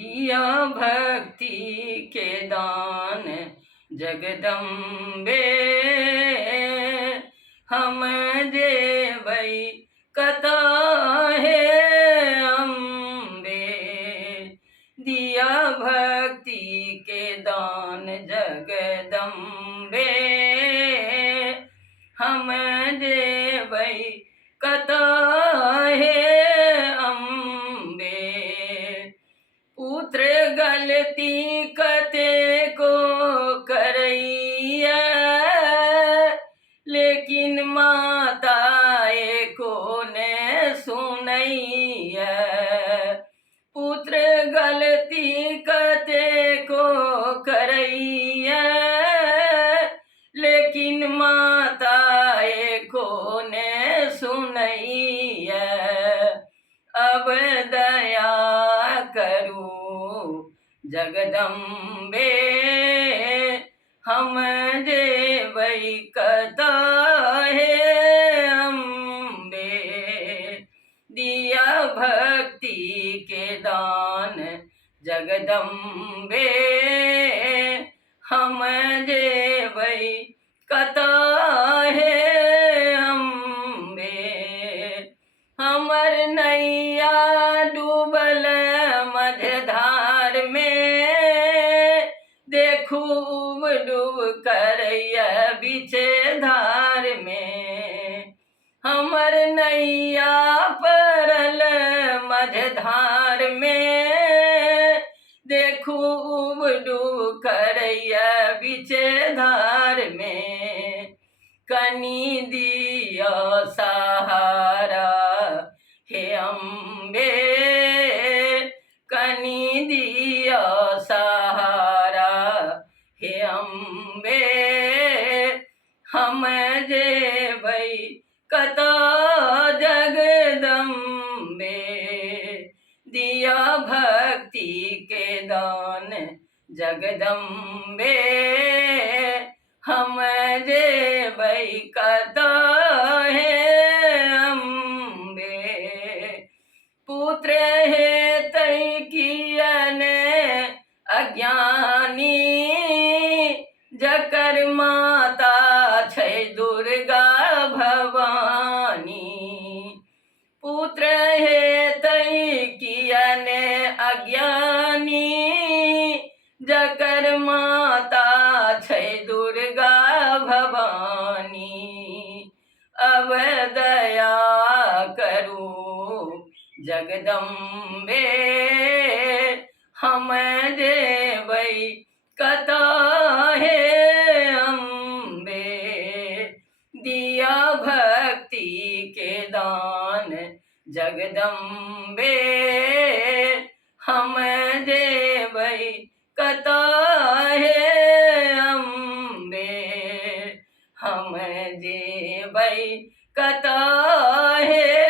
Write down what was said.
दिया भक्ति के दान जगदम्बे, हम जेबै कता हे अम्बे। दिया भक्ति के दान जगदम्बे, हम जेबै कता हे अम्बे। पुत्र गलती कते को करैया, लेकिन माता एको ने सुनैया। पुत्र गलती कते को करैया, लेकिन माता एको ने सुनैया। अब दया करू जगदम्बे, हम जेबै कता हे अम्बे। दिया भक्ति के दान जगदम्बे, हम जेबै कता हे अम्बे। हमर नैया डूबल मझधार में, देखू उब डूब करैया बीचे धार में। हमर नैया पड़ल मझधार में, देखू उब डूब करैया बीचे धार में। कनी दिया सहारा हे अम्बे, कनी दिया सहारा हे अम्बे। हम जेबै कता जगदम्बे। दिया भक्ति के दान जगदम्बे, हम जेबै कता हे अम्बे। पुत्र हेतै कियन अज्ञानी, जकर माता छै दुर्गा भवानी। पुत्र हेतै कियन अज्ञानी, जकर माता छै दुर्गा भवानी। अब दया करू जगदम्बे, हम जेबै कता हे अम्बे। दिया भक्ति के दान जगदम्बे, हम जेबै कता हे अम्बे। हम जेबै कता हे